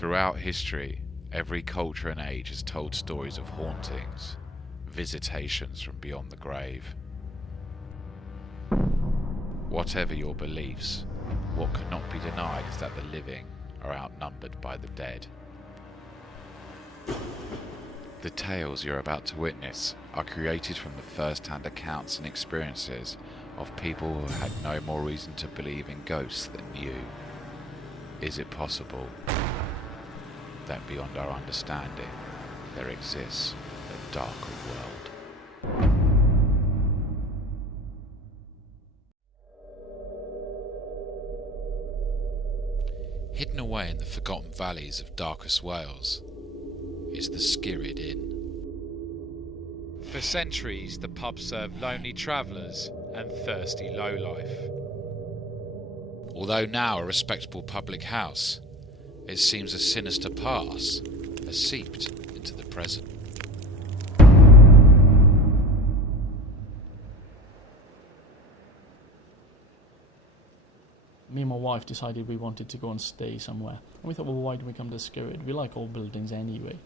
Throughout history, every culture and age has told stories of hauntings, visitations from beyond the grave. Whatever your beliefs, what cannot be denied is that the living are outnumbered by the dead. The tales you're about to witness are created from the first-hand accounts and experiences of people who had no more reason to believe in ghosts than you. Is it possible that beyond our understanding there exists a darker world? Hidden away in the forgotten valleys of darkest Wales is the Skirrid Inn. For centuries, the pub served lonely travellers and thirsty lowlife. Although now a respectable public house, it seems a sinister past has seeped into the present. Me and my wife decided we wanted to go and stay somewhere. And we thought, well, why don't we come to Skirrid? We like old buildings anyway.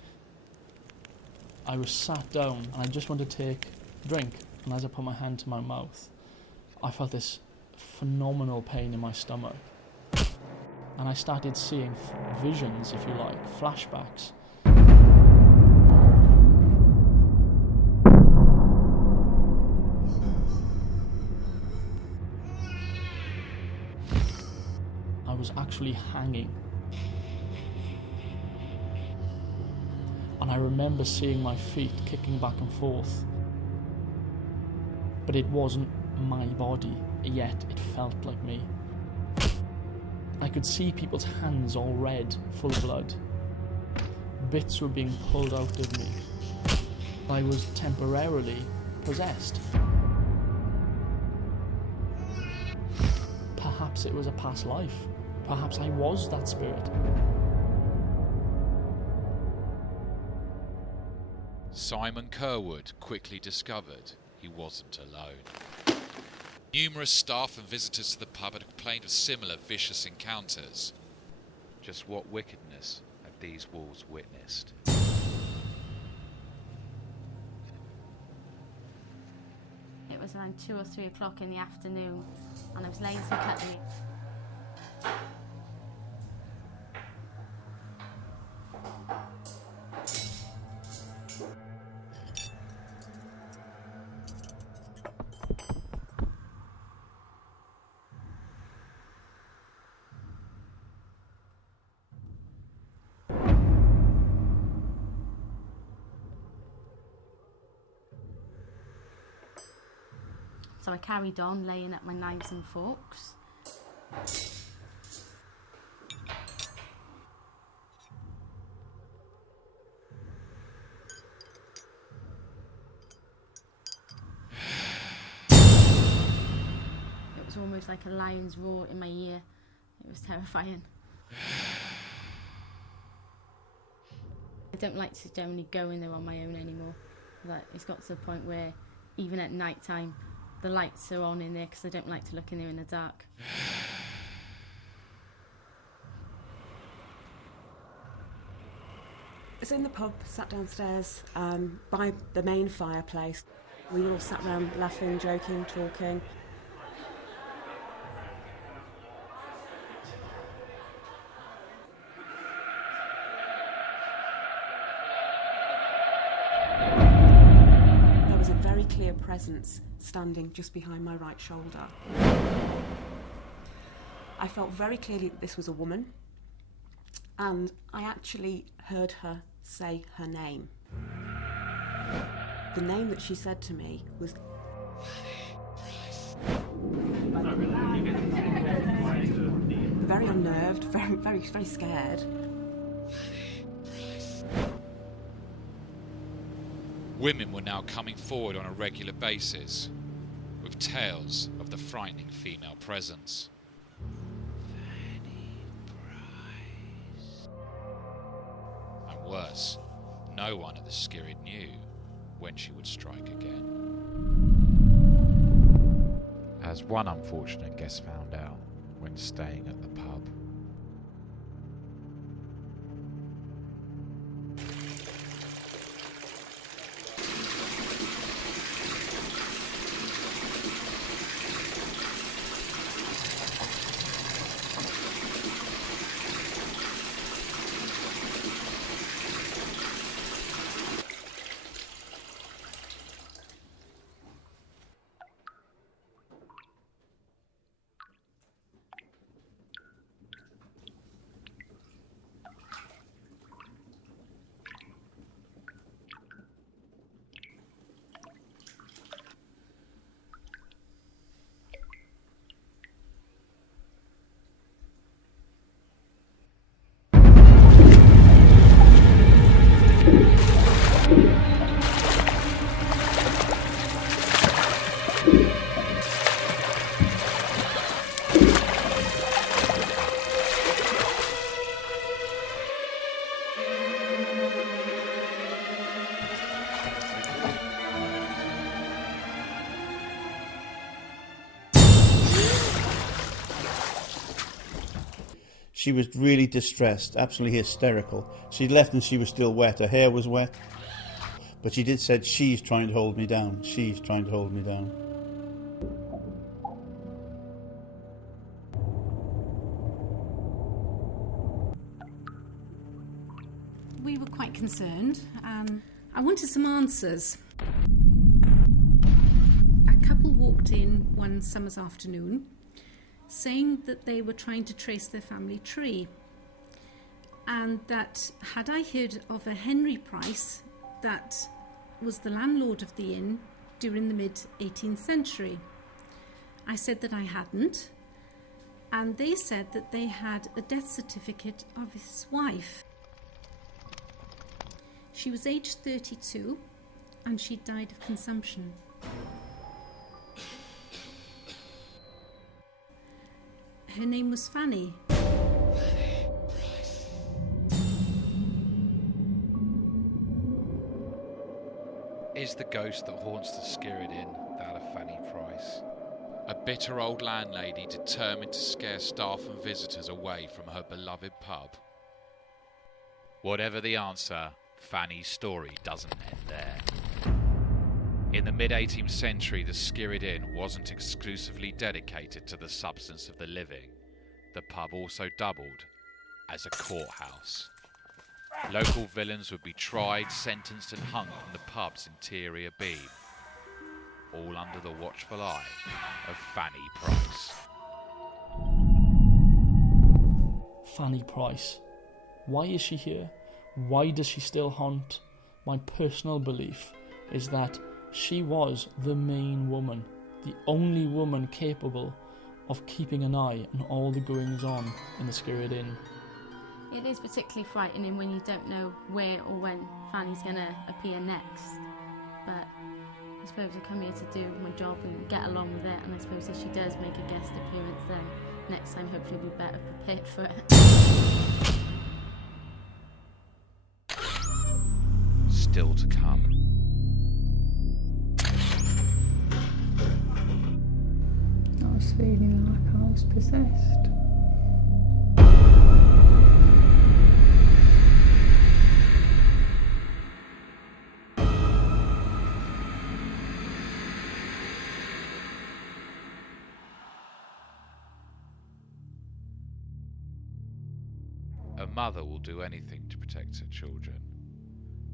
I was sat down and I just wanted to take a drink. And as I put my hand to my mouth, I felt this phenomenal pain in my stomach. And I started seeing visions, if you like, flashbacks. I was actually hanging. And I remember seeing my feet kicking back and forth. But it wasn't my body, yet it felt like me. I could see people's hands all red, full of blood. Bits were being pulled out of me. I was temporarily possessed. Perhaps it was a past life. Perhaps I was that spirit. Simon Kerwood quickly discovered he wasn't alone. Numerous staff and visitors to the pub had complained of similar vicious encounters. Just what wickedness had these walls witnessed? It was around 2 or 3 o'clock in the afternoon and I was laying some cutlery. So I carried on laying up my knives and forks. It was almost like a lion's roar in my ear. It was terrifying. I don't like to generally go in there on my own anymore. Like, it's got to the point where even at night time, the lights are on in there because I don't like to look in there in the dark. It's in the pub, sat downstairs by the main fireplace. We all sat around laughing, joking, talking. There was a very clear presence standing just behind my right shoulder. I felt very clearly that this was a woman, and I actually heard her say her name. The name that she said to me was... Very unnerved, very scared. Women were now coming forward on a regular basis, with tales of the frightening female presence. And worse, no one at the Skirrid knew when she would strike again. As one unfortunate guest found out when staying at the pub. She was really distressed, absolutely hysterical. She'd left and she was still wet, her hair was wet. But she did said, she's trying to hold me down, she's trying to hold me down. We were quite concerned. I wanted some answers. A couple walked in one summer's afternoon saying that they were trying to trace their family tree, and that had I heard of a Henry Price that was the landlord of the inn during the mid-18th century. I said that I hadn't, and they said that they had a death certificate of his wife. She was aged 32 and she died of consumption. Her name was Fanny. Is the ghost that haunts the Skirrid Inn that of Fanny Price? A bitter old landlady determined to scare staff and visitors away from her beloved pub? Whatever the answer, Fanny's story doesn't end there. In the mid-18th century, the Skirrid Inn wasn't exclusively dedicated to the substance of the living. The pub also doubled as a courthouse. Local villains would be tried, sentenced and hung from the pub's interior beam, all under the watchful eye of Fanny Price. Fanny Price. Why is she here? Why does she still haunt? My personal belief is that she was the main woman, the only woman capable of keeping an eye on all the goings-on in the Skirrid Inn. It is particularly frightening when you don't know where or when Fanny's going to appear next. But I suppose I come here to do my job and get along with it, and I suppose if she does make a guest appearance, then next time hopefully we'll be better prepared for it. Still to come. I was feeling like I was possessed. A mother will do anything to protect her children.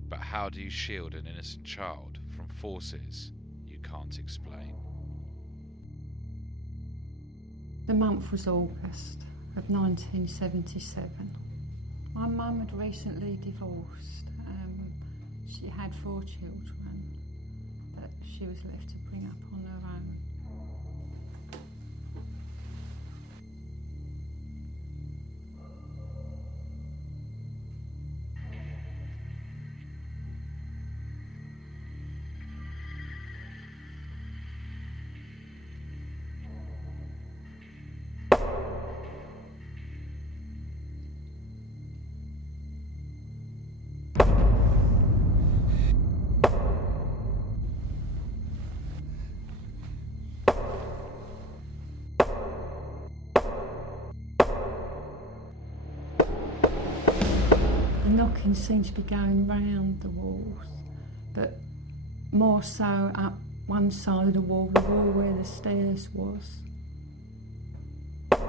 But how do you shield an innocent child from forces you can't explain? The month was August of 1977. My mum had recently divorced. She had 4 children that she was left to bring up on her own. Knocking seemed to be going round the walls, but more so up one side of the wall where the stairs was.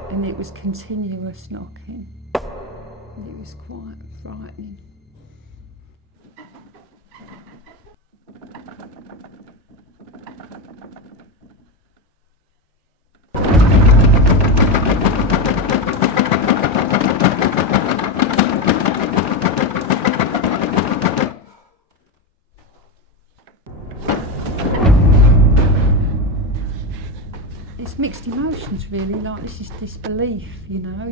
And it was continuous knocking. And it was quite frightening. It's mixed emotions really, like this is disbelief, you know.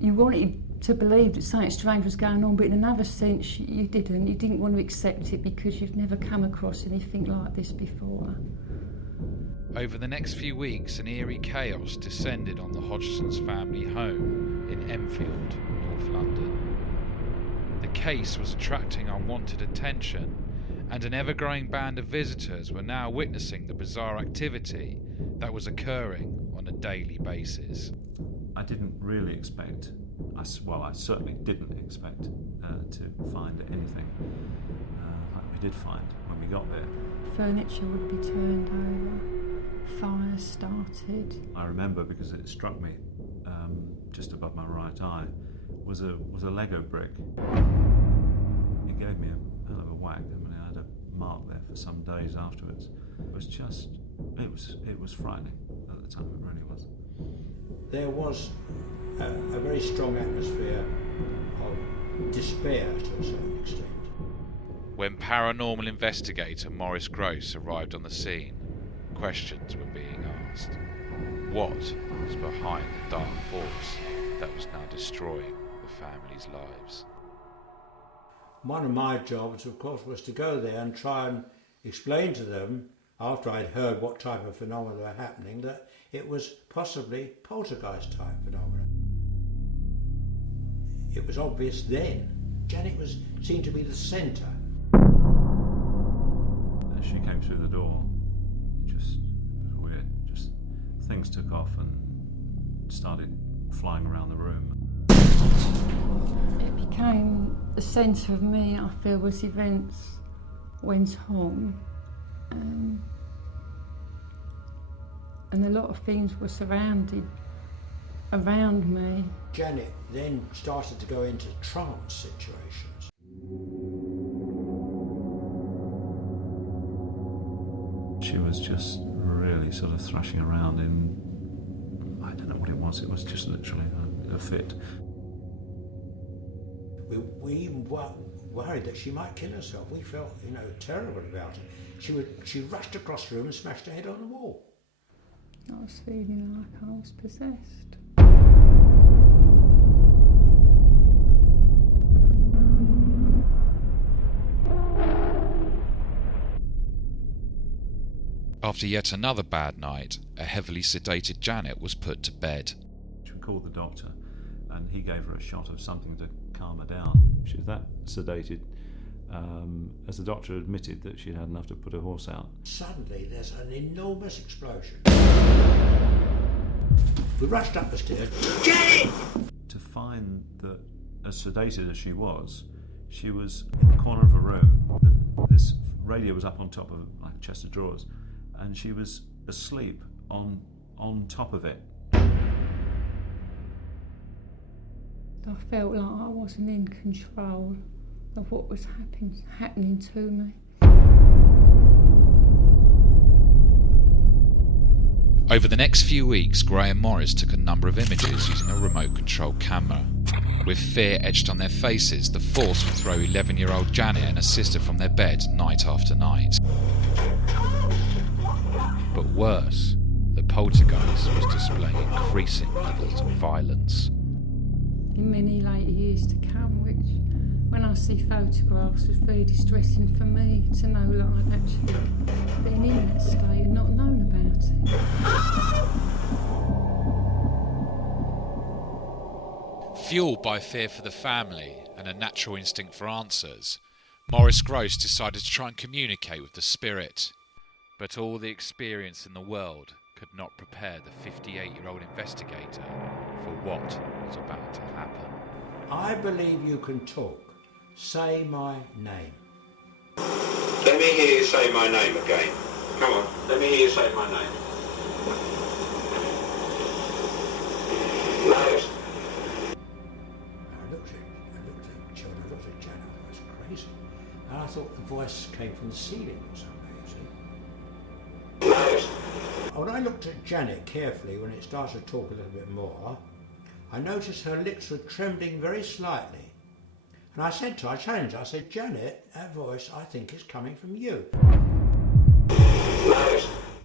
You wanted to believe that something strange was going on, but in another sense you didn't. You didn't want to accept it because you've never come across anything like this before. Over the next few weeks, an eerie chaos descended on the Hodgson's family home in Enfield, North London. The case was attracting unwanted attention, and an ever-growing band of visitors were now witnessing the bizarre activity that was occurring on a daily basis. I didn't really expect, I certainly didn't expect to find anything like we did find when we got there. Furniture would be turned over, fire started. I remember, because it struck me just above my right eye, was a Lego brick. It gave me a hell of a whack. I mean, I had a mark there for some days afterwards. It was just, it was frightening at the time. It really was. There was a very strong atmosphere of despair to a certain extent. When paranormal investigator Maurice Gross arrived on the scene, questions were being asked. What was behind the dark force that was now destroying the family's lives? One of my jobs, of course, was to go there and try and explain to them, after I'd heard what type of phenomena were happening, that it was possibly poltergeist type phenomena. It was obvious then. Janet seemed to be the centre. As she came through the door, it was weird. Just things took off and started flying around the room. It became the centre of me, I feel, as events went on. And a lot of things were surrounded around me. Janet then started to go into trance situations. She was just really sort of thrashing around in, I don't know what it was just literally a fit. We even worried that she might kill herself. We felt, terrible about it. She rushed across the room and smashed her head on the wall. I was feeling like I was possessed. After yet another bad night, a heavily sedated Janet was put to bed. She called the doctor, and he gave her a shot of something to calm her down. She was that sedated, as the doctor admitted that she'd had enough to put her horse out. Suddenly there's an enormous explosion. We rushed up the stairs. Janet! To find that, as sedated as she was in the corner of a room. This radio was up on top of like a chest of drawers, and she was asleep on top of it. I felt like I wasn't in control of what was happening to me. Over the next few weeks, Gray and Morris took a number of images using a remote-controlled camera. With fear etched on their faces, the force would throw 11-year-old Janet and her sister from their bed night after night. But worse, the poltergeist was displaying increasing levels of violence. In many later years to come, which, when I see photographs, was very distressing for me to know that I'd actually been in that state and not known about it. Fueled by fear for the family and a natural instinct for answers, Maurice Gross decided to try and communicate with the spirit. But all the experience in the world could not prepare the 58-year-old investigator for what was about to happen. I believe you can talk. Say my name. Let me hear you say my name again. Come on, let me hear you say my name. Loud. I looked at John, I looked at Janet, I was crazy. And I thought the voice came from the ceiling or something, you see. Loud. When I looked at Janet carefully, when it started to talk a little bit more, I noticed her lips were trembling very slightly. And I said to her, I challenged her, I said, Janet, that voice I think is coming from you.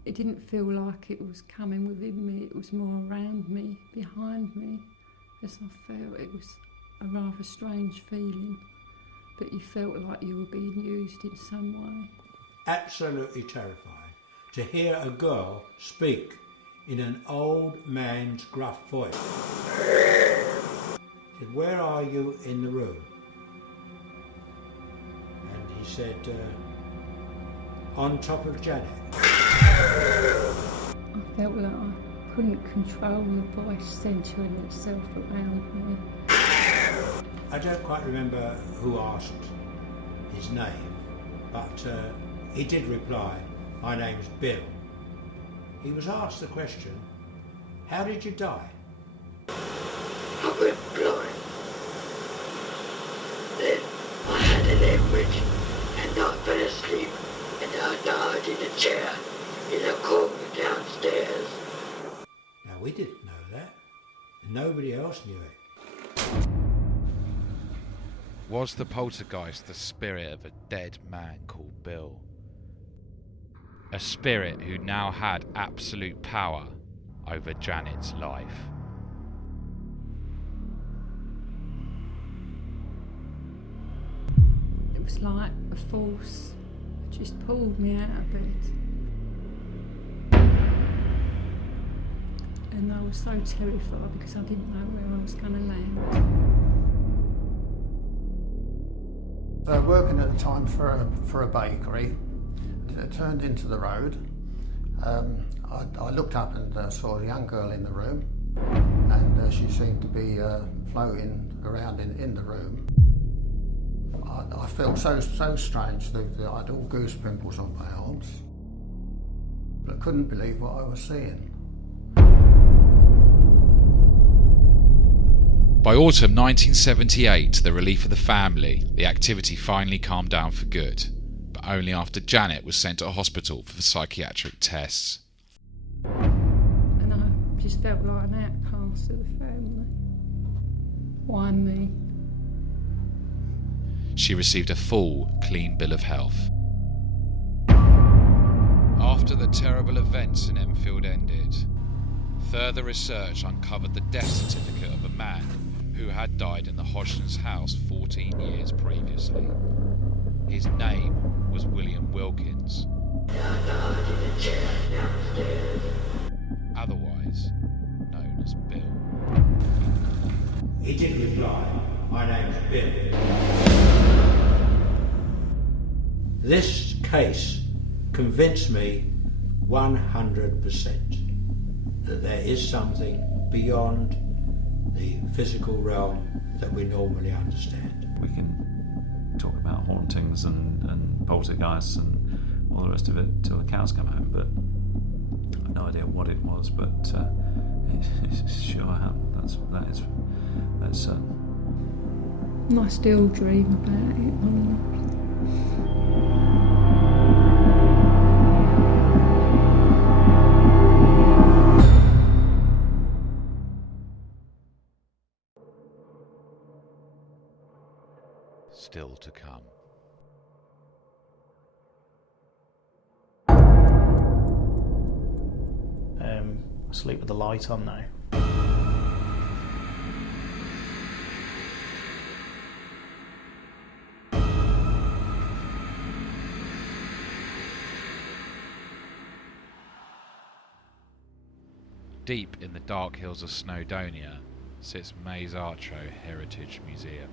It didn't feel like it was coming within me, it was more around me, behind me. As I felt, it was a rather strange feeling, but you felt like you were being used in some way. Absolutely terrifying to hear a girl speak in an old man's gruff voice. He said, where are you in the room? And he said, on top of Janet. I felt like I couldn't control the voice centering itself around me. I don't quite remember who asked his name, but he did reply, "My name's Bill." He was asked the question, "How did you die?" I went blind. Then I had an hemorrhage and I fell asleep and I died in a chair in a corner downstairs. Now, we didn't know that. Nobody else knew it. Was the poltergeist the spirit of a dead man called Bill? A spirit who now had absolute power over Janet's life. It was like a force just pulled me out of bed. And I was so terrified because I didn't know where I was going to land. Working at the time for a bakery, it turned into the road. I looked up and saw a young girl in the room, and she seemed to be floating around in the room. I felt so strange that I had all goose pimples on my arms. But I couldn't believe what I was seeing. By autumn 1978, to the relief of the family, the activity finally calmed down for good, but only after Janet was sent to a hospital for psychiatric tests. And I just felt like an outcast of the family. Why me? She received a full, clean bill of health. After the terrible events in Enfield ended, further research uncovered the death certificate of a man who had died in the Hodgson's house 14 years previously. His name was William Wilkins, otherwise known as Bill. He did reply, "My name's Bill." This case convinced me 100% that there is something beyond the physical realm that we normally understand. We can talk about hauntings and poltergeists and all the rest of it till the cows come home, but I have no idea what it was, but it sure happened. That's certain. And I still dream about it on and off. Still to come. Sleep with the light on now. Deep in the dark hills of Snowdonia sits Maze Archo Heritage Museum.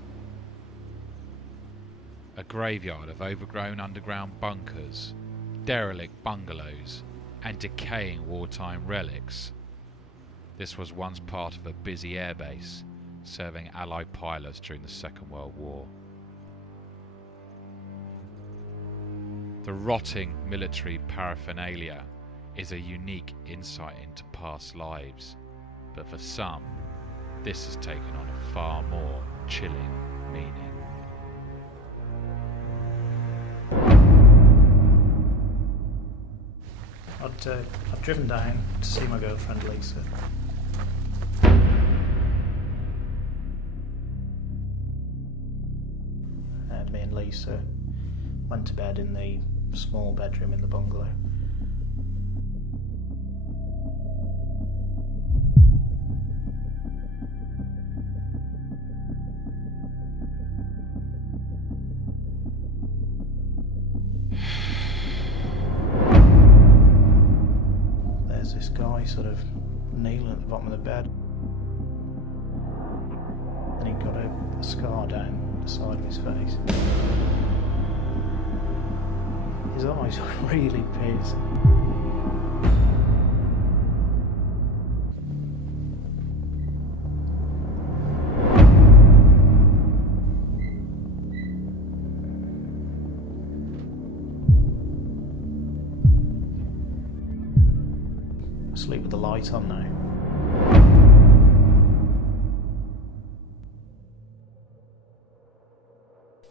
A graveyard of overgrown underground bunkers, derelict bungalows, and decaying wartime relics. This was once part of a busy airbase serving Allied pilots during the Second World War. The rotting military paraphernalia is a unique insight into past lives, but for some, this has taken on a far more chilling meaning. I've driven down to see my girlfriend Lisa. Me and Lisa went to bed in the small bedroom in the bungalow. There's this guy sort of kneeling at the bottom of the bed, and he got a scar down the side of his face. His eyes were really piercing. sleep with the light on now.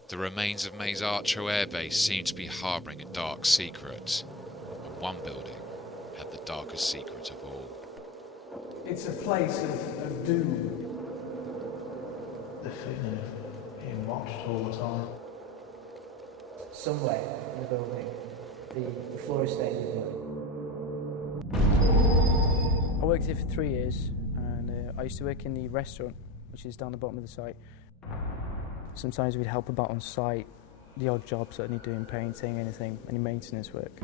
The remains of Mays Archo Air Base seem to be harbouring a dark secret, and one building had the darkest secret of all. It's a place of doom. The feeling of being watched all the time. Somewhere in the building, the floor is stained with blood. I worked here for 3 years, and I used to work in the restaurant, which is down the bottom of the site. Sometimes we'd help about on site, the odd jobs that I need doing, painting, anything, any maintenance work.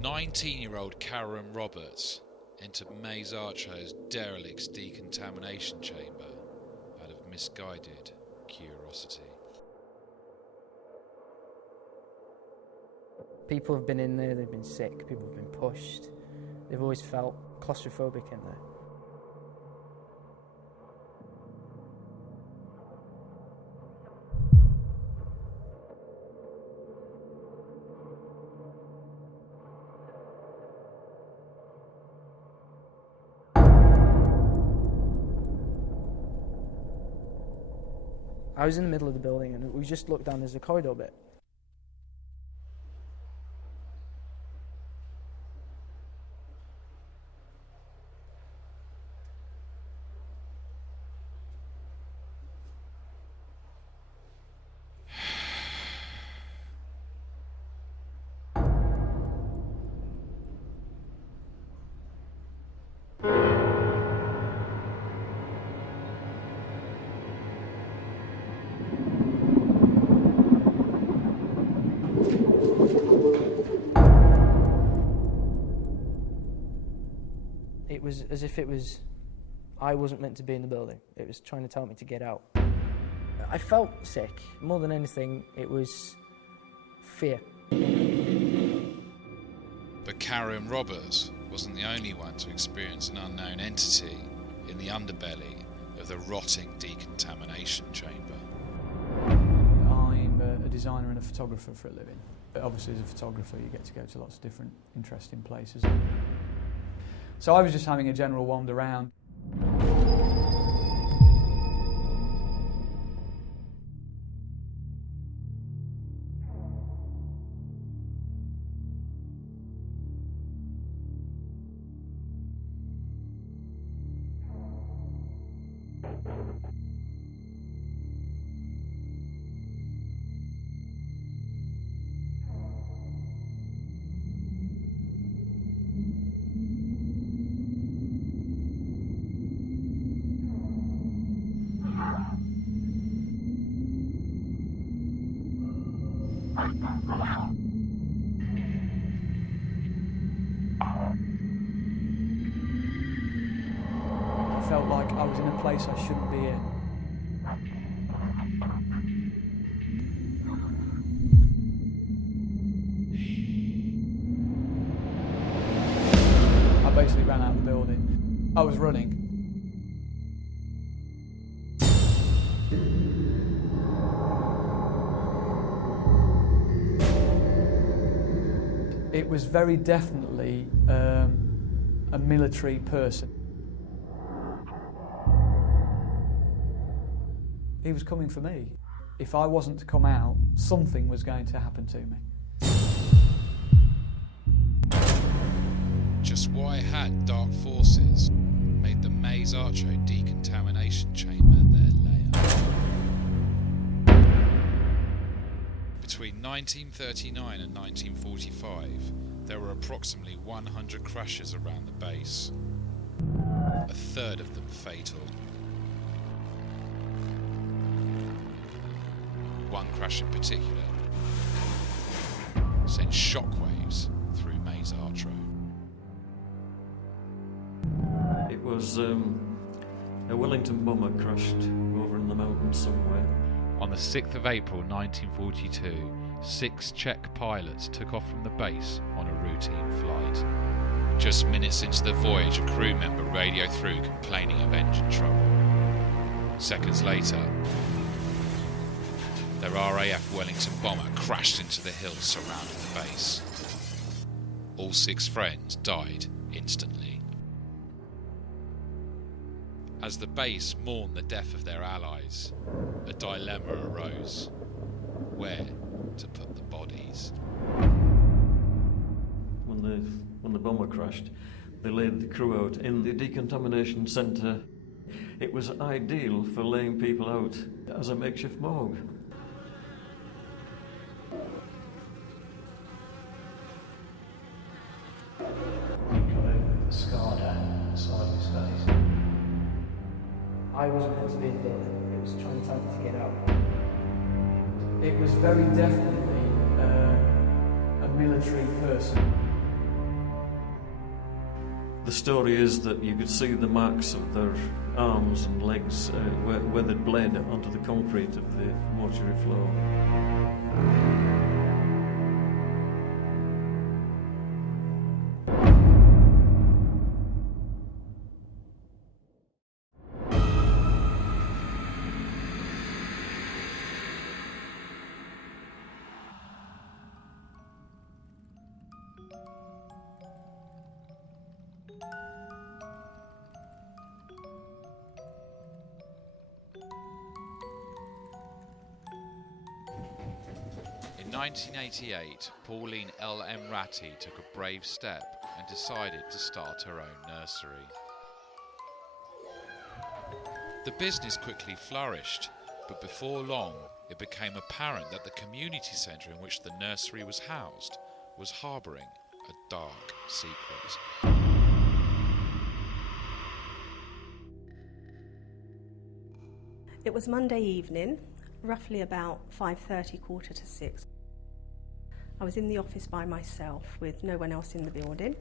19-year-old Karen Roberts entered Mays Archo's derelict decontamination chamber out of misguided curiosity. People have been in there, they've been sick, people have been pushed. They've always felt claustrophobic in there. I was in the middle of the building and we just looked down, there's a corridor bit. It was as if I wasn't meant to be in the building. It was trying to tell me to get out. I felt sick. More than anything, it was fear. But Karen Roberts wasn't the only one to experience an unknown entity in the underbelly of the rotting decontamination chamber. I'm a designer and a photographer for a living. But obviously as a photographer you get to go to lots of different interesting places. So I was just having a general wander around. I felt like I was in a place I shouldn't be in. I basically ran out of the building. I was running. It was very definitely a military person. He was coming for me. If I wasn't to come out, something was going to happen to me. Just why had dark forces made the Mays Archo decontamination chamber their lair? Between 1939 and 1945, there were approximately 100 crashes around the base, a third of them fatal. One crash in particular sent shockwaves through Mays Archo. It was a Wellington bomber crashed over in the mountains somewhere. On the 6th of April 1942, 6 Czech pilots took off from the base on a routine flight. Just minutes into the voyage, a crew member radioed through complaining of engine trouble. Seconds later, their RAF Wellington bomber crashed into the hills surrounding the base. all 6 friends died instantly. As the base mourned the death of their allies, a dilemma arose: where to put the bodies. When the bomber crashed, they laid the crew out in the decontamination centre. It was ideal for laying people out as a makeshift morgue. You've got a scar down the side of his face. I wasn't meant to be in the building. It was trying to tell me to get out. It was very definitely a military person. The story is that you could see the marks of their arms and legs where they'd bled onto the concrete of the mortuary floor. In 1988, Pauline L. M. Ratty took a brave step and decided to start her own nursery. The business quickly flourished, but before long it became apparent that the community centre in which the nursery was housed was harbouring a dark secret. It was Monday evening, roughly about 5:30, 5:45. I was in the office by myself with no one else in the building.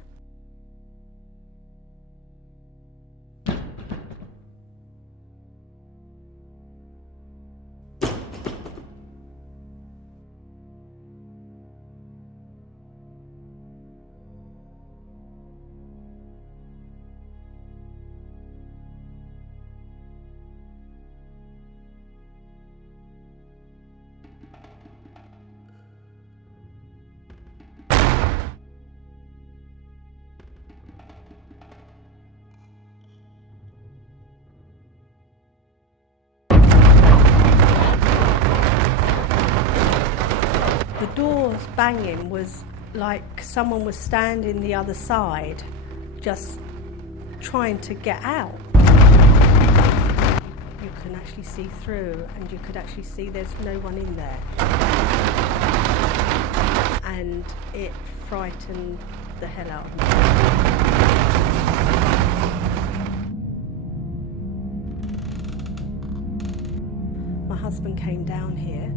The doors banging was like someone was standing the other side, just trying to get out. You can actually see through, and you could actually see there's no one in there. And it frightened the hell out of me. My husband came down here,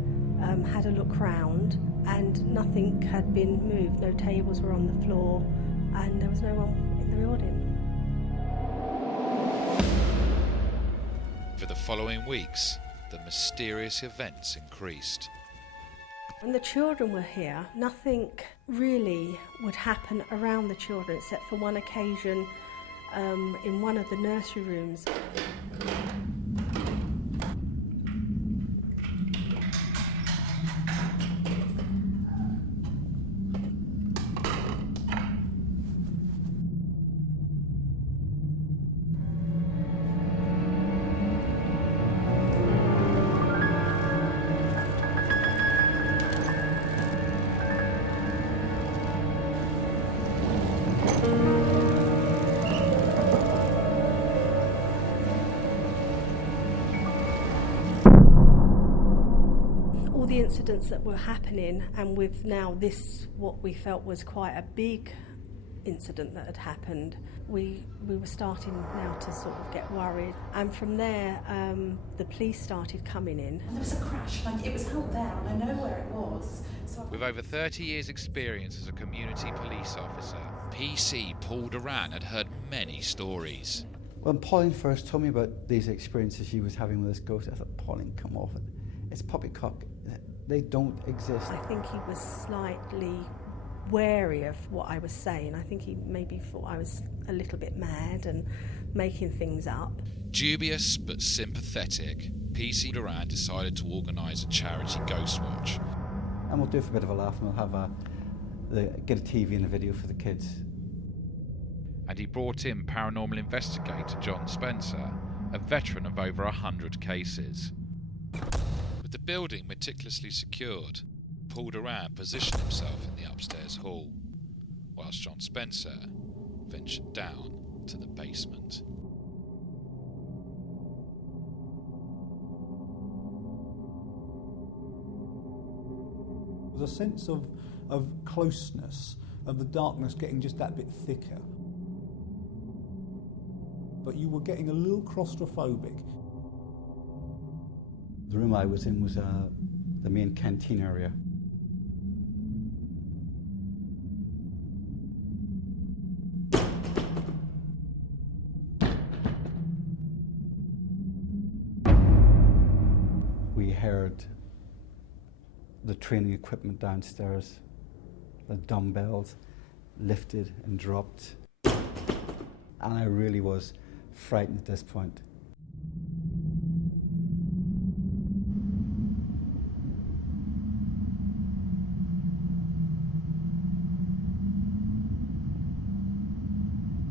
had a look round, and nothing had been moved. No tables were on the floor, and there was no one in the building. For the following weeks, the mysterious events increased. When the children were here, nothing really would happen around the children except for one occasion in one of the nursery rooms. The incidents that were happening, and with now this, what we felt was quite a big incident that had happened, we were starting now to sort of get worried. And from there, the police started coming in. And there was a crash, like it was out there, and I know where it was. So With over 30 years' experience as a community police officer, PC Paul Duran had heard many stories. When Pauline first told me about these experiences she was having with this ghost, I thought, Pauline, come off it. It's poppycock. They don't exist. I think he was slightly wary of what I was saying. I think he maybe thought I was a little bit mad and making things up. Dubious but sympathetic, PC Duran decided to organise a charity ghost watch. And we'll do it for a bit of a laugh, and we'll have get a TV and a video for the kids. And he brought in paranormal investigator John Spencer, a veteran of over 100 cases. With the building meticulously secured, Paul Duran positioned himself in the upstairs hall, whilst John Spencer ventured down to the basement. There's a sense of closeness, of the darkness getting just that bit thicker. But you were getting a little claustrophobic. The room I was in was the main canteen area. We heard the training equipment downstairs, the dumbbells lifted and dropped. And I really was frightened at this point.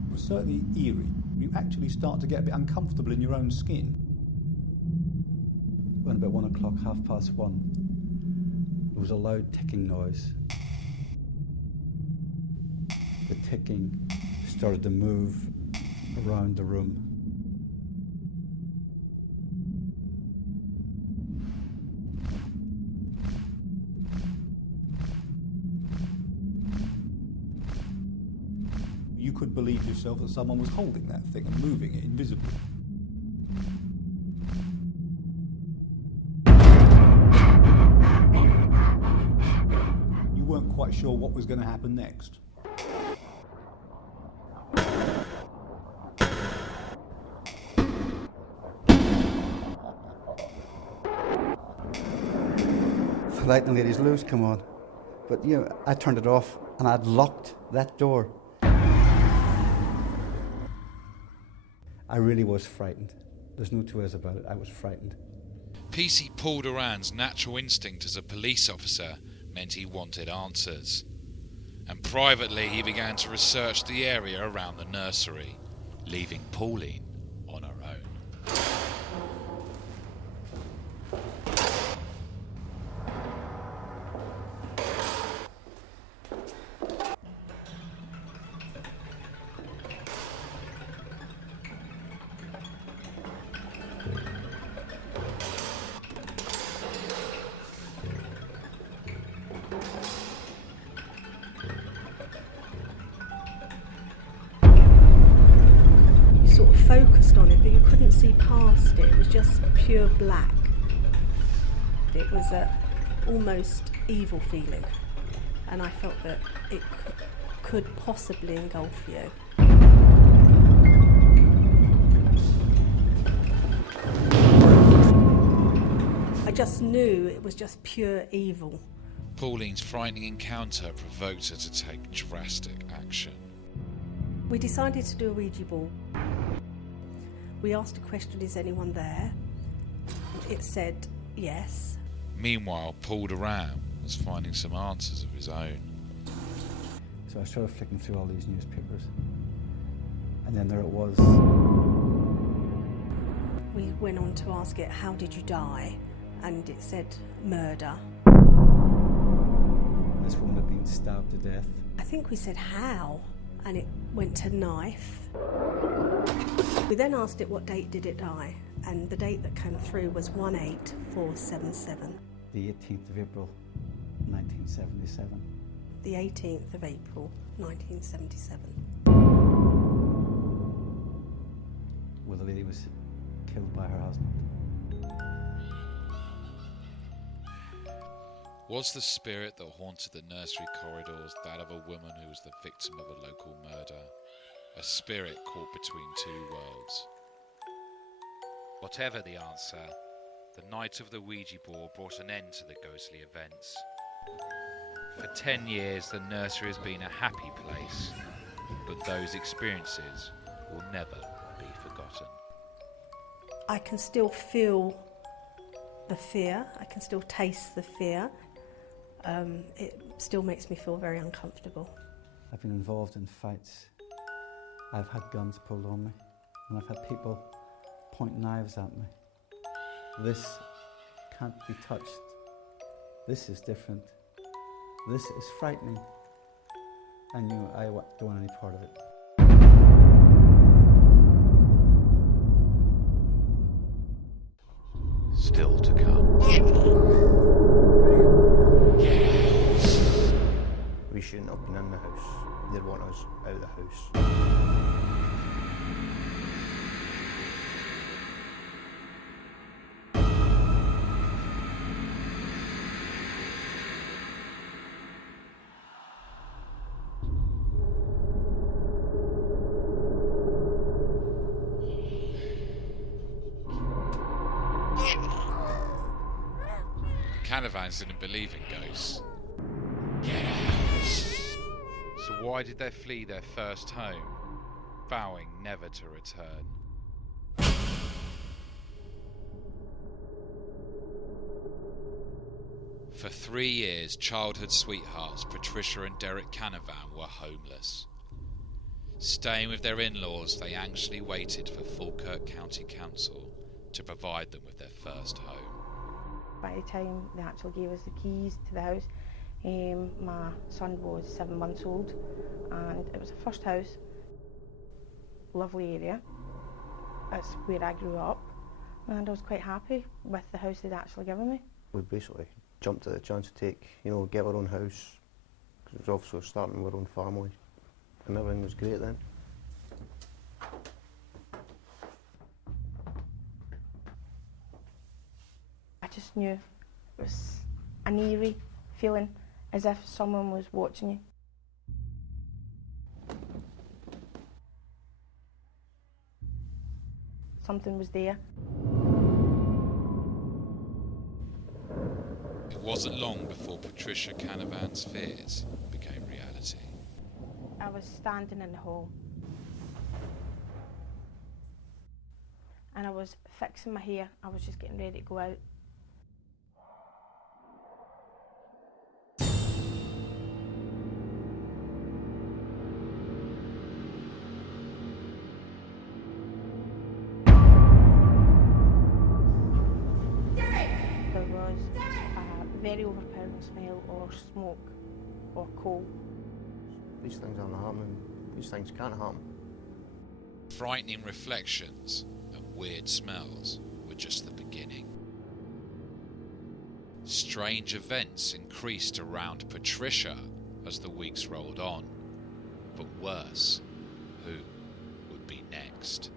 It was certainly eerie. You actually start to get a bit uncomfortable in your own skin. When about 1 o'clock, 1:30, there was a loud ticking noise. The ticking started to move around the room. You could believe yourself that someone was holding that thing and moving it invisibly. You weren't quite sure what was going to happen next. The light and ladies' loose come on. But I turned it off and I'd locked that door. I really was frightened. There's no two ways about it. I was frightened. PC Paul Duran's natural instinct as a police officer meant he wanted answers. And privately he began to research the area around the nursery, leaving Pauline on her own. Sort of focused on it, but you couldn't see past it. It was just pure black. It was a almost evil feeling, and I felt that it could possibly engulf you. I just knew it was just pure evil. Pauline's frightening encounter provoked her to take drastic action. We decided to do a Ouija board. We asked a question, is anyone there? It said yes. Meanwhile, Paul Duran was finding some answers of his own. So I started flicking through all these newspapers. And then there it was. We went on to ask it, how did you die? And it said murder. This woman had been stabbed to death. I think we said how, and it went to knife. We then asked it what date did it die, and the date that came through was 18477. The 18th of April, 1977. The 18th of April, 1977. Well, the lady was killed by her husband. Was the spirit that haunted the nursery corridors that of a woman who was the victim of a local murder? A spirit caught between two worlds? Whatever the answer, the night of the Ouija board brought an end to the ghostly events. For 10 years, the nursery has been a happy place, but those experiences will never be forgotten. I can still feel the fear, I can still taste the fear. it still makes me feel very uncomfortable. I've been involved in fights. I've had guns pulled on me, and I've had people point knives at me. This can't be touched. This is different. This is frightening. I knew I don't want any part of it. Still to come. We shouldn't have been in the house. They want us out of the house. Caravans didn't believe in ghosts. So why did they flee their first home, vowing never to return? For 3 years, childhood sweethearts Patricia and Derek Canavan were homeless. Staying with their in-laws, they anxiously waited for Falkirk County Council to provide them with their first home. By the time they actually gave us the keys to the house, my son was 7 months old, and it was the first house. Lovely area. That's where I grew up, and I was quite happy with the house they'd actually given me. We basically jumped at the chance to get our own house, because it was obviously starting our own family, and everything was great then. I just knew it was an eerie feeling, as if someone was watching you. Something was there. It wasn't long before Patricia Canavan's fears became reality. I was standing in the hall, and I was fixing my hair. I was just getting ready to go out. There was a very overpowering smell or smoke or coal. These things aren't happening. These things can't happen. Frightening reflections and weird smells were just the beginning. Strange events increased around Patricia as the weeks rolled on. But worse, who would be next?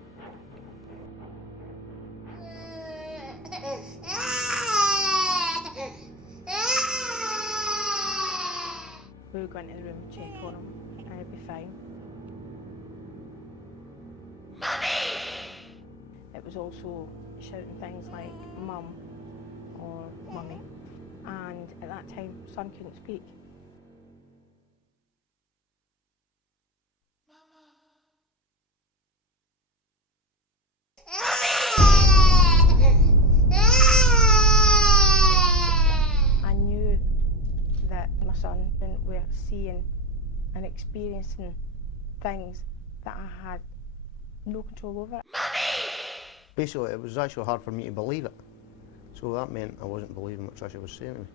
We would go into the room and check on him, and it'd be fine. Mummy! It was also shouting things like mum or mummy, and at that time, son couldn't speak. I knew that my son were seeing and experiencing things that I had no control over. Basically, it was actually hard for me to believe it. So that meant I wasn't believing what Tricia was saying to me.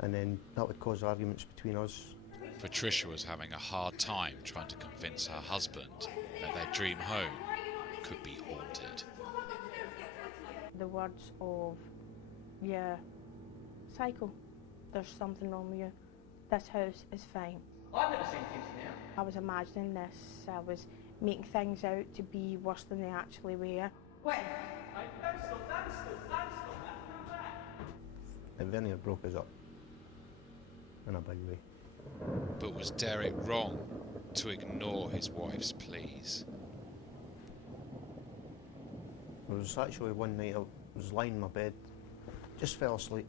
And then that would cause arguments between us. Patricia was having a hard time trying to convince her husband that their dream home could be haunted. The words of, "Yeah, psycho, there's something wrong with you. This house is fine." I've never seen kids now. I was imagining this. I was making things out to be worse than they actually were. Wait. Don't stop, come back. And Vernier broke us up in a big way. But was Derek wrong to ignore his wife's pleas? There was actually one night I was lying in my bed, just fell asleep.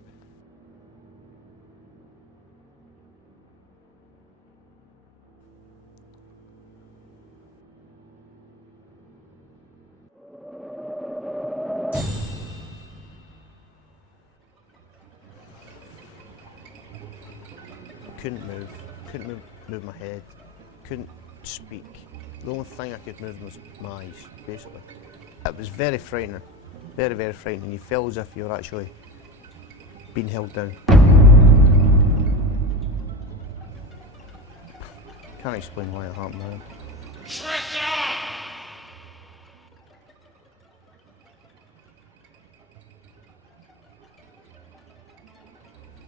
couldn't move my head, couldn't speak. The only thing I could move was my eyes, basically. It was very frightening, very, very frightening. You felt as if you were actually being held down. Can't explain why it happened now.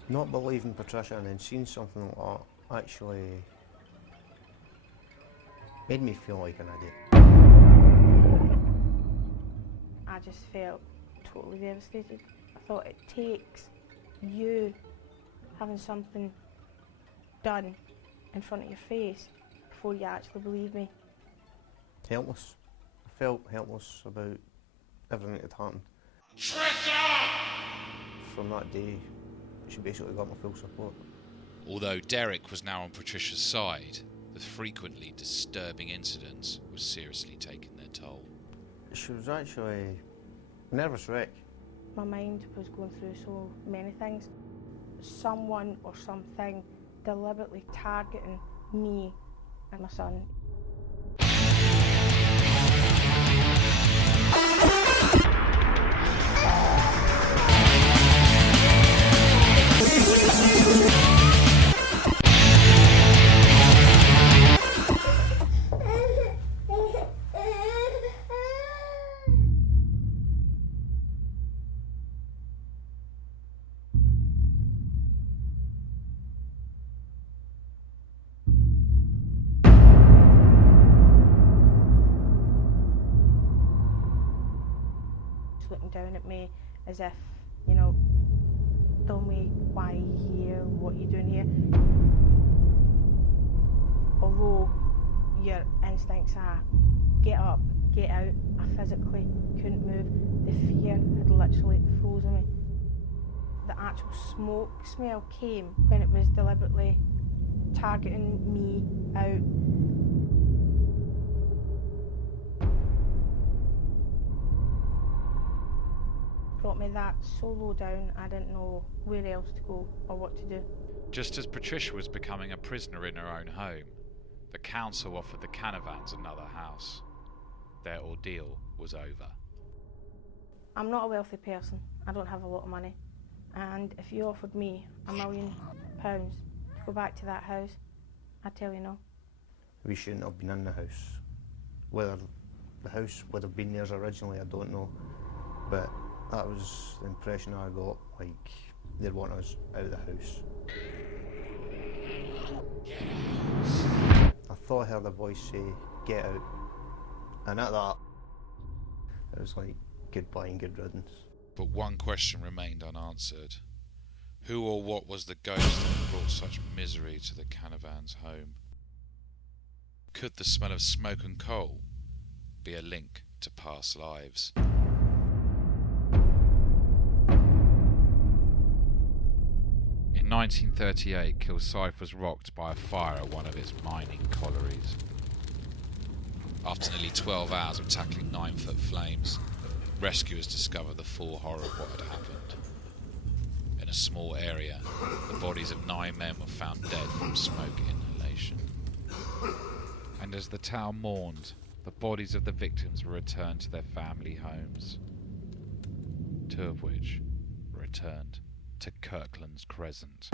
Not believing Patricia and then seeing something like that actually made me feel like an idiot. I just felt totally devastated. I thought it takes you having something done in front of your face before you actually believe me. Helpless. I felt helpless about everything that had happened. From that day, she basically got my full support. Although Derek was now on Patricia's side, the frequently disturbing incidents were seriously taking their toll. She was actually a nervous wreck. My mind was going through so many things. Someone or something deliberately targeting me and my son. Looking down at me as if, you know, tell me why are you here, what are you doing here? Although your instincts are get up, get out, I physically couldn't move. The fear had literally frozen me. The actual smoke smell came when it was deliberately targeting me out. Brought me that so low down, I didn't know where else to go or what to do. Just as Patricia was becoming a prisoner in her own home, the council offered the Canavans another house. Their ordeal was over. I'm not a wealthy person, I don't have a lot of money, and if you offered me £1 million to go back to that house, I'd tell you no. We shouldn't have been in the house. Whether the house would have been theirs originally, I don't know, but that was the impression I got, like they'd want us out of the house. I thought I heard a voice say, "Get out." And at that, it was like, goodbye and good riddance. But one question remained unanswered. Who or what was the ghost that brought such misery to the Canavans' home? Could the smell of smoke and coal be a link to past lives? In 1938, Kilsyth was rocked by a fire at one of its mining collieries. After nearly 12 hours of tackling 9-foot flames, rescuers discovered the full horror of what had happened. In a small area, the bodies of 9 men were found dead from smoke inhalation. And as the town mourned, the bodies of the victims were returned to their family homes. 2 of which were returned to Kirkland's Crescent.